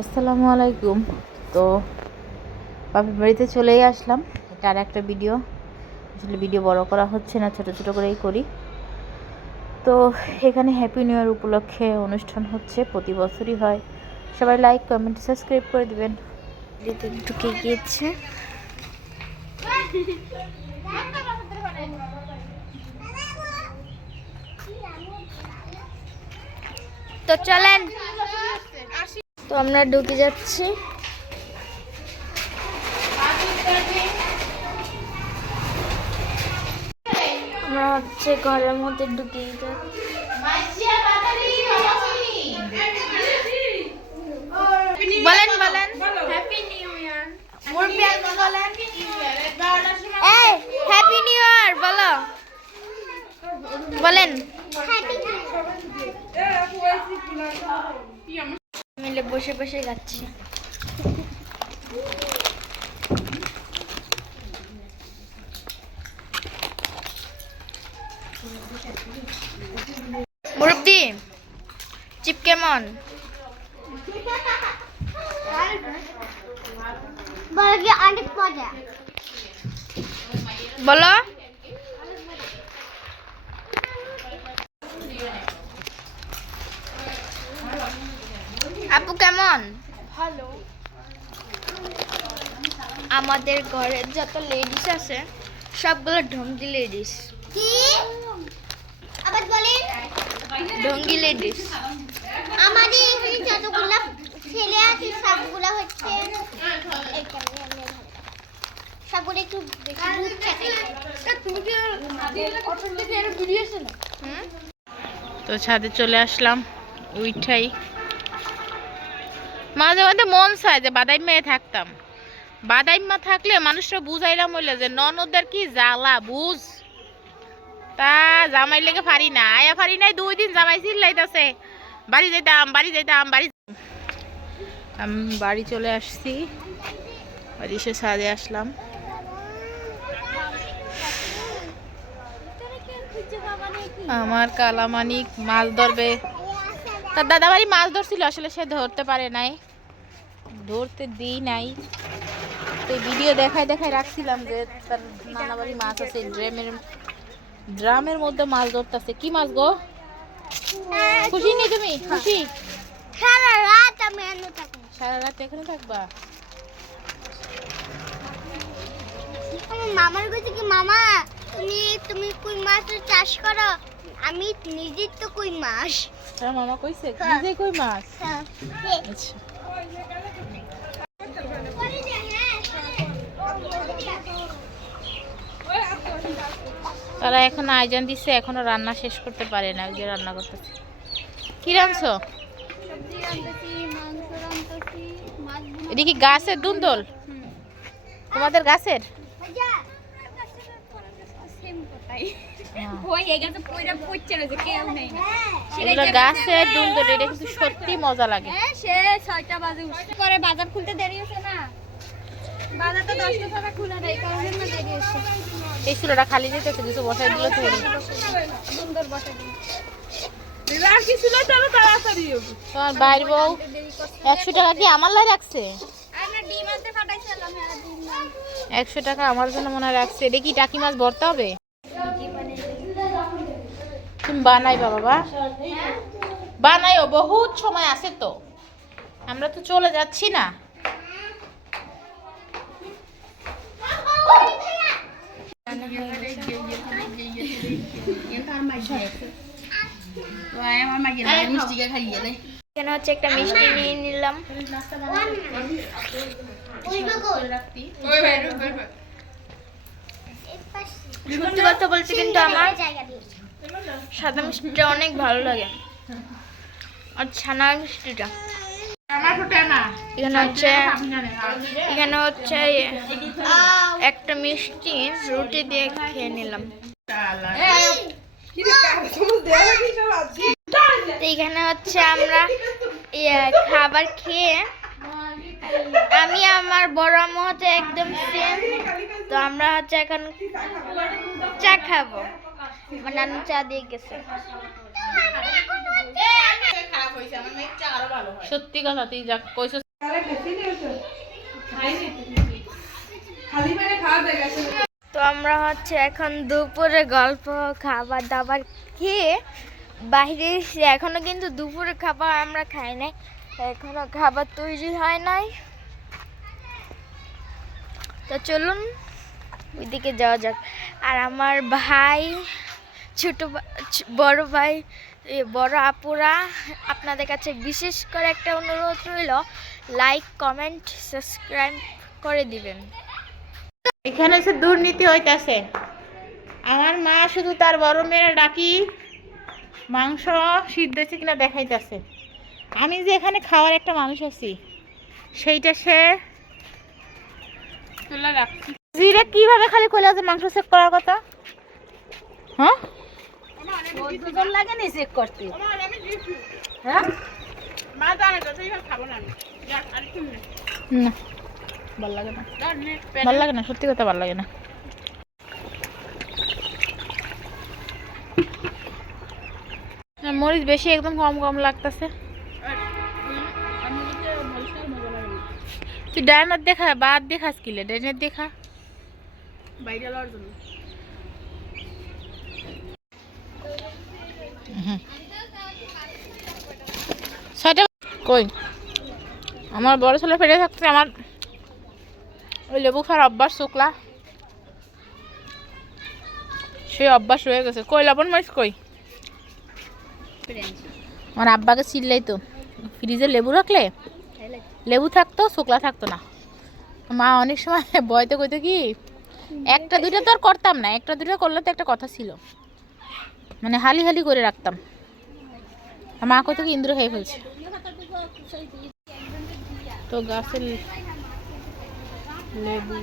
আসসালামু আলাইকুম। তো বাপের বাড়িতে চলেই আসলাম। এটা আর একটা ভিডিও। আসলে ভিডিও বড় করা হচ্ছে না, ছোট ছোট করেই করি। তো এখানে হ্যাপি নিউ ইয়ার উপলক্ষে অনুষ্ঠান হচ্ছে, প্রতি বছরই হয়। সবাই লাইক কমেন্ট সাবস্ক্রাইব করে দিবেন। ঢুকে গিয়েছে? তো চলেন। তো আমরা ঢুকে যাচ্ছি। আমরা হচ্ছে ঘরের মধ্যে ঢুকে যাচ্ছি। বলেন বলেন। হ্যাপি নিউ ইয়ার বলেন এই হ্যাপি নিউ ইয়ার বলো। বলেন। মিলে বসে বসে যাচ্ছি মুরব্বি চিপ কেমন? বলো। আপু কেমন? ভালো। আমাদের ঘরে যত লেডিস আছে সবগুলো ঢঙ্গি লেডিস কি? আবার বলেন। ঢঙ্গি লেডিস আমাদের এখানে যতগুলো ছেলে আছে সবগুলো হচ্ছে। সবগুলো একটু বেশি দুধ তুমি কি অটো থেকে এর ভিডিও আছে না হুম? তো ছাদে চলে আসলাম উইঠাই। মাঝে মাঝে মন চায় যে বাদাই মেয়ে থাকতাম। বাদাই মা থাকলে মানুষরা বুঝাইলাম হইলে যে ননদের কি জ্বালা, বুঝ। তা জামাই লেগে পারি না, আয়া পারি নাই, দুই দিন জামাই চিল্লাইতাছে। বাড়ি যাইতাম বাড়ি যাইতাম, বাড়ি আমি বাড়ি চলে আসছি বাড়ি এসে সাজে আসলাম। আমার কালামানিক মাছ ধরবে। তার দাদা বাড়ি মাছ ধরছিল, আসলে সে ধরতে পারে নাই। ধরতে দিই নাই। তো ভিডিও দেখাই দেখাই রাখছিলাম যে তার নানা বাড়ি মাছ আছে ড্রামের ড্রামের মধ্যে মাছ ধরতেছে। কি মাছ গো? খুশি নেই তুমি? খুশি? সারা রাত আমি এনে থাকি সারা রাত এখানে থাকবা? আমার মামার কাছে কি মামা তুমি তুমি কই মাছের চাষ করো? আমি নিজের তো কই মাছ। তার মামা কইছে হ্যাঁ। নিজে কই মাছ? হ্যাঁ। আচ্ছা। তারা এখন আয়োজন দিচ্ছে এখনও রান্না শেষ করতে পারে না ওই যে রান্না করতেছে। কি রাঁধছো? এটা কি গাছের দুন্দল? তোমাদের গাছের? গাছের দুন্দল এটা কিন্তু সত্যি। মজা লাগে। সে ছয়টা বাজে উঠছে। পরে বাজার খুলতে দেরি হচ্ছে না? বাজার তো দশটা ছাড়া খুলে নেই কারণ দেরি হচ্ছে। এই চুলোটা খালি যেতে কিছু বসাই দিলে তো সুন্দর বসে দিন তোমার বউ, একশো টাকা কি আমার রাখছে? একশো টাকা আমার জন্য মনে রাখছে। টাকি মাছ ভরতে হবে? তুমি বাবা বানাইও, বহুত সময় আছে তো। আমরা তো চলে যাচ্ছি না। এখানে হচ্ছে একটা মিষ্টি নিয়ে নিলাম সত্যি কথা বলতে কিন্তু আমার সাদা মিষ্টিটা অনেক ভালো লাগে। আর ছানার মিষ্টিটা এখানে হচ্ছে এখানে হচ্ছে একটা মিষ্টি রুটি দিয়ে খেয়ে নিলাম। এখানে হচ্ছে আমরা খাবার খেয়ে আমি আমার বড় আম্মু হচ্ছে একদম সেম তো আমরা হচ্ছে এখন চা খাব। আমার নানু চা দিয়ে গেছে। সত্যি কথা, তুই যা তো আমরা হচ্ছে এখন দুপুরে গল্প, খাবার দাবার খেয়ে বাইরে এসে এখনও কিন্তু দুপুরে খাবার আমরা খাই নাই। এখনও খাবার তৈরি হয় নাই। তো চলুন, ওইদিকে যাওয়া যাক। আর আমার ভাই, ছোট বড় ভাই বড় আপুরা আপনাদের কাছে বিশেষ করে একটা অনুরোধ রইল লাইক কমেন্ট সাবস্ক্রাইব করে দিবেন। এখানে সে দুর্নীতি হইতাছে। আমার মা শুধু তার বড় মেয়ের ডাকি মাংস সিদ্ধ হয়েছে কিনা দেখাইতেছে। আমি যে এখানে খাওয়ার একটা মানুষ আছি সেইটা সে তুলে রাখছি। জিরে কীভাবে খালি কইলা যে মাংস চেক করার কথা? হ্যাঁ? লাগে নি চেক করতে? হ্যাঁ? না ভালো লাগে না। ভালো লাগে না সত্যি কথা ভালো লাগে না। মরিচ বেশি একদম কম কম লাগতেছে। তুই ডাইনার দেখা বাদ দেখাস কিলে ডাইনার দেখা। হুম। ছয়টা কই? আমার বড় ছেলে ফেলে থাকতে আমার ওই লেবু খাওয়ার অভ্যাস শুকলা। সেই অভ্যাস রয়ে গেছে। কই, লবণ মরিচ কই? আমার আব্বাকে চিল্লাই তো ফ্রিজে লেবু রাখলে? লেবু থাকতো, শুকলা থাকতো না। মা অনেক সময় বয়তে কইতো কি, একটা দুইটা তো আর করতাম না, একটা দুইটা করলে তো একটা কথা ছিল। মানে হালি হালি করে রাখতাম। মা কইতো কি ইন্দ্র খেয়ে ফেলছে। তো গাছের লেবু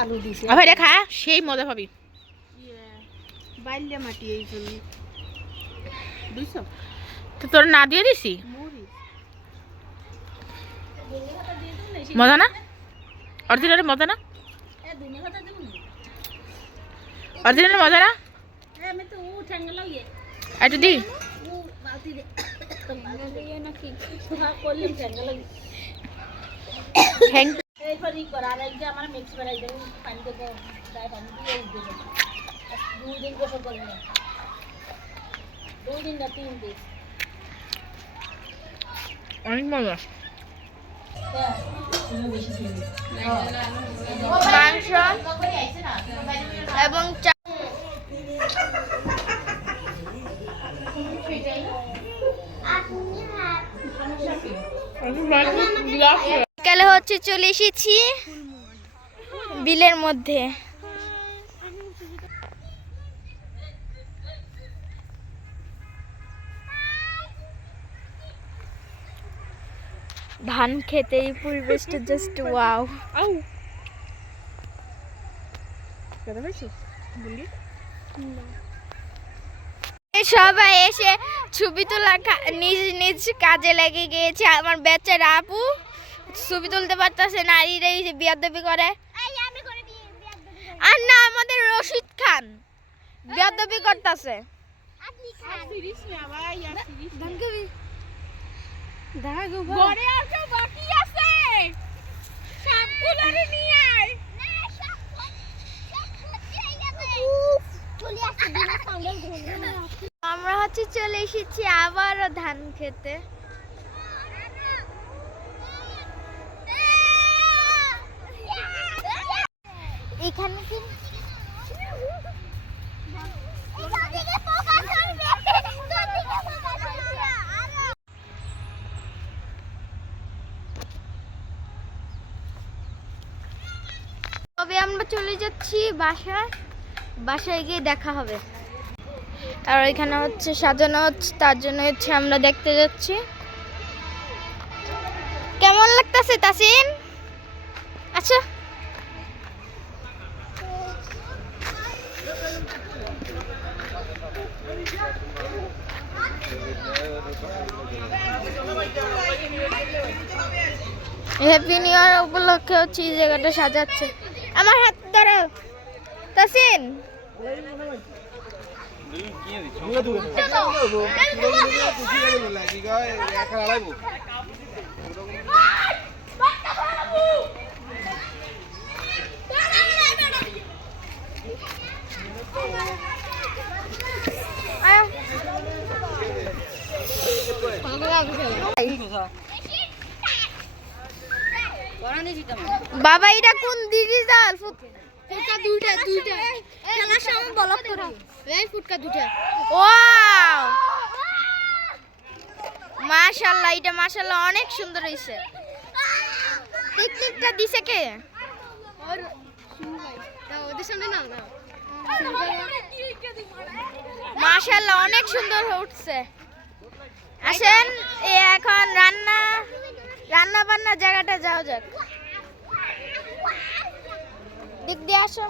আলু দিছে আবার খা সেই মজা পাবি। বাইলে মাটি এই জন্য দুইশো তো তোর না দিয়ে দিছি মজা না অরিজিনাল মজা না অরিজিনাল মজা না আমি তো ও ঠ্যাঙ্গা লাগে একটু দি ও বালতি দে নাকি করলাম ঠ্যাঙ্গা লাগে থ্যাংক এই দুই দিন গোসল করব না। দুই দিন না তিন দিন। অনেক মজা। মাংস এবং চা বিকালে হচ্ছে চলে এসেছি বিলের মধ্যে। ধান খেতে এই পরিবেশটা জাস্ট ওয়াও সবাই এসে ছবি তোলা নিজ নিজ কাজে লেগে গিয়েছে। আমার বেচারা আপু ছবি তুলতে পারতেছে নারীরা এই যে বিয়াদবি করে। করে আর না আমাদের রশিদ খান বিয়াদবি করতেছে। বাকি আছে? সবগুলোরে নিয়ে আয়। আমরা হচ্ছে চলে এসেছি আবারও ধান খেতে। এখানে কি এদিকে ফোকাস করবে এদিকে ফোকাস করবে আরও তবে আমরা চলে যাচ্ছি বাসায়। বাসায় গিয়ে দেখা হবে। আর এখানে হচ্ছে সাজানো হচ্ছে, তার জন্য হচ্ছে আমরা দেখতে যাচ্ছি। কেমন লাগতেছে, তাসিন? আচ্ছা। হ্যাপি নিউ ইয়ার উপলক্ষে হচ্ছে এই জায়গাটা সাজাচ্ছে। আমার হাত ধরো তাসিন আয় ডিজিটাল ফুটকা দুইটা দুইটা। খেলার সময় বলক করো। এই ফুটকা দুইটা। ওয়াও! মাশাআল্লাহ এটা মাশাআল্লাহ অনেক সুন্দর হইছে। টিকটিকটা দিছে কে? মাশাআল্লাহ অনেক সুন্দর উঠছে। আসেন এ এখন রান্না রান্না বান্না জায়গাটা যাও যাক। দিক দিয়ে আসো।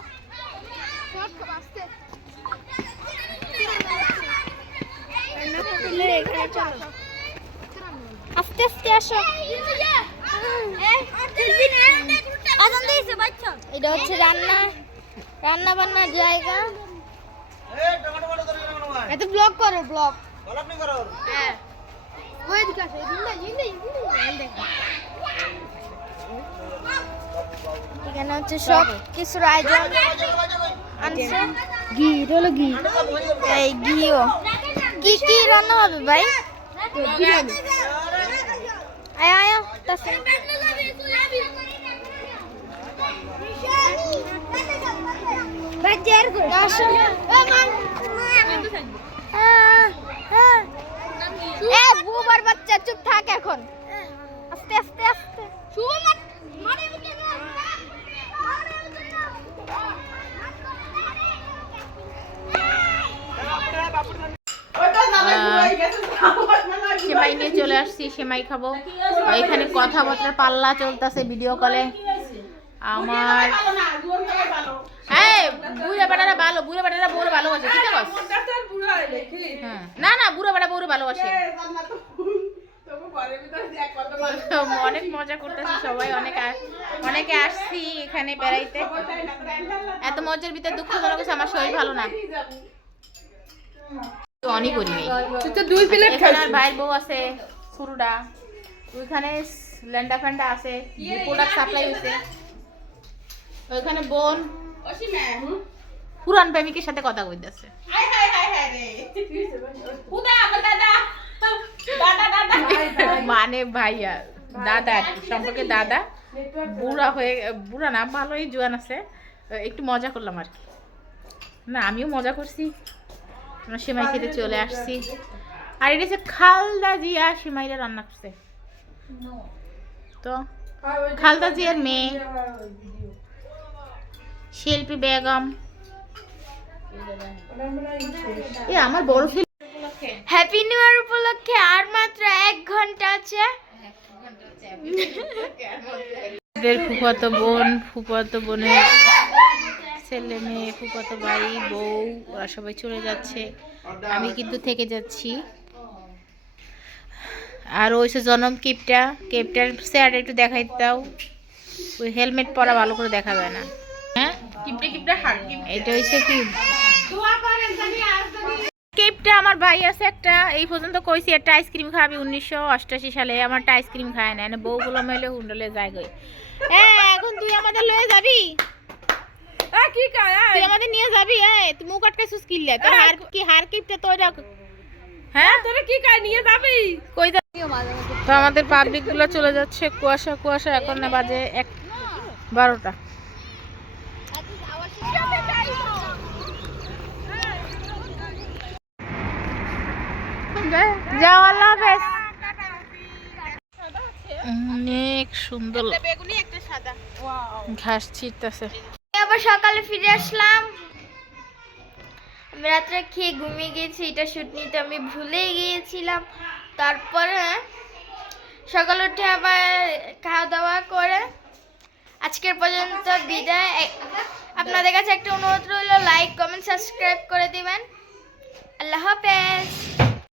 আস্তে আস্তে আসো। এটা হচ্ছে রান্না। রান্না বান্নার জায়গা। এত ব্লগ করো ব্লগ হ্যাঁ ওই দিকে আসো এদিকে না, এদিকে না, এদিকে না, এখানে হচ্ছে সব কিছুর আয়োজন ঘি এটা হলো ঘি। এই ঘিও। কি কি রান্না হবে ভাই? আয় আয় বাচ্চা চুপ থাক এখন। আস্তে আস্তে আস্তে। সেমাই নিয়ে চলে আসছি, সেমাই খাব। এখানে কথাবার্তা পাল্লা চলতেছে ভিডিও কলে আমার ভালো বেটারা ভালোবাসে হ্যাঁ। না না, বুড়া ভালোবাসে। অনেক মজা করতেছি সবাই, অনেক অনেকে আসছি এখানে এত মজার ভিতরে দুঃখজনক হচ্ছে, আমার শরীর ভালো না। অনেক করি নাই। দুই প্লেট এখানে আর ভাইয়ের বউ আছে সুরুডা। ওইখানে ল্যান্ডা ফ্যান্ডা আছে প্রোডাক্ট সাপ্লাই হয়েছে ওইখানে বোন। পুরান প্রেমিকের সাথে কথা কইতেছে। মানে ভাইয়া দাদা আর সম্পর্কে দাদা। বুড়া হয়ে বুড়া না ভালোই জোয়ান আছে। একটু মজা করলাম আর কি। না আমিও মজা করছি। আমরা সেমাই খেতে চলে আসছি। আর এটা হচ্ছে খালদা জিয়া সেমাইরা রান্না করছে। তো খালদা জিয়ার মেয়ে। শিল্পী বেগম। এ আমার বড় ছেলে হ্যাপি নিউ ইয়ার উপলক্ষে আর মাত্র এক ঘণ্টা আছে। ফুফাতো বোন ফুফাতো বোনের ছেলে মেয়ে ফুফাতো ভাই বউ ওরা সবাই চলে যাচ্ছে। আমি কিন্তু থেকে যাচ্ছি। আর ওই সে জনম কিপটা কেপটার চেয়ারটা একটু দেখাই দাও। ওই হেলমেট পরা ভালো করে দেখা যায় না। হ্যাঁ? এটা হচ্ছে কি? কেপটা আমার ভাই আছে একটা এই পর্যন্ত কইছি একটা আইসক্রিম খাবি উনিশশো অষ্টাশি সালে। আমার একটা আইসক্রিম খায় না এনে বউগুলো মেলে হুন্ডলে যায় গই হ্যাঁ এখন তুই আমাদের লয়ে যাবি? তুই আমাদের নিয়ে যাবি হ্যাঁ তুই মুখ আটকাইছিস কিনলে। তোর হার কি হার কিপটা তোর হ্যাঁ তোরে কি নিয়ে যাবি? কই তো আমাদের পাবলিকগুলো চলে যাচ্ছে কুয়াশা কুয়াশা এখন না বাজে এক বারোটা। অনেক সুন্দর ঘাস ছিটতেছে। আবার সকালে ফিরে আসলাম। আমি রাত্রে খেয়ে ঘুমিয়ে গিয়েছি, এটা শুট নিতে আমি ভুলেই গিয়েছিলাম। তারপরে সকাল উঠে আবার খাওয়া দাওয়া করে আজকের পর্যন্ত বিদায়। আপনাদের কাছে একটা অনুরোধ রইল লাইক কমেন্ট সাবস্ক্রাইব করে দিবেন। আল্লাহ হাফেজ।